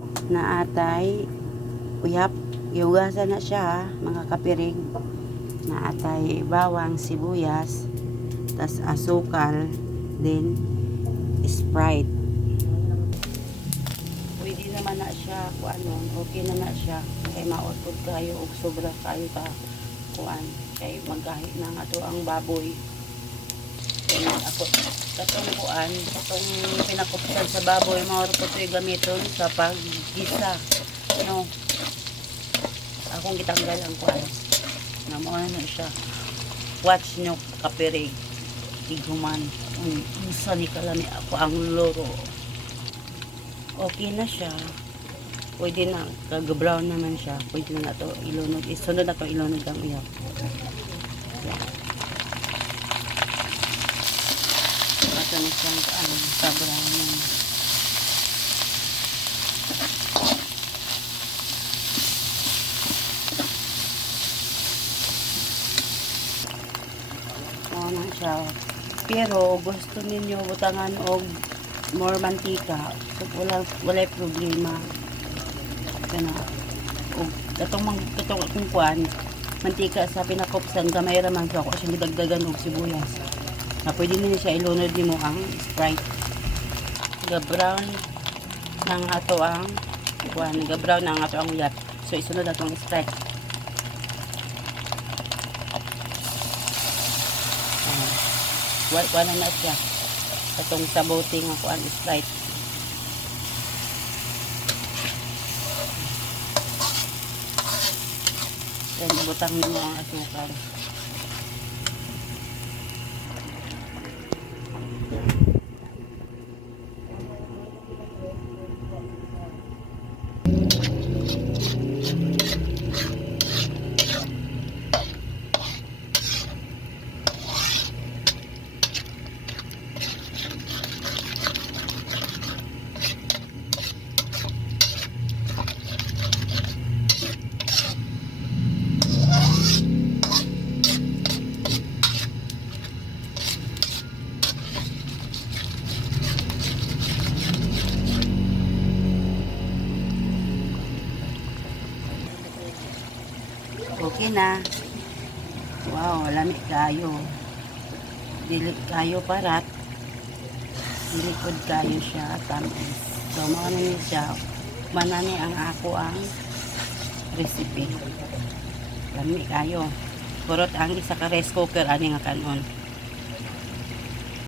na atay uyap iugasan na siya mga kapiring na atay bawang sibuyas tas asukal then Sprite. Pwede naman na siya kuan okay na siya kay maotod kayo og sobra kayo ta kuan kay magkahi na nga to ang baboy. Kaya ako katong kuan katong pinakupsan sa baboy mao ra to gamiton sa paggisa no. Akong gitanggal ang kuan na mao na siya. Watch nyo kapirig tiguman unsa ni kalami ako ang loro. Okay na siya, pwede na kag-brown naman siya, pwede na to ilunod, isunod na to ilunod ang uyap. Ito na siyang sa brown na. Na siya. Pero gusto ninyo butangan og more mantika, so wala problema. Kana og katong akong kuan mantika sa pinakopsan gamay ra man so ako siyang gidagdagan og sibuyas. Na pwede na siya ilunod nimo ang Sprite. Ga-brown nang ato ang kuan, ga-brown nang ato ang uyap. So isunod atong Sprite. Wala na siya katong saboting ako ang Sprite. Then ibutang mo ang asukal. Okay na. Wow, lamig kayo. Dilit kayo parat. Dilikod kayo siya. Tamis. So, maano siya. Manani ang ako ang recipe. Lamig kayo. Kurot ang isa ka rice cooker. Ani nga kanon.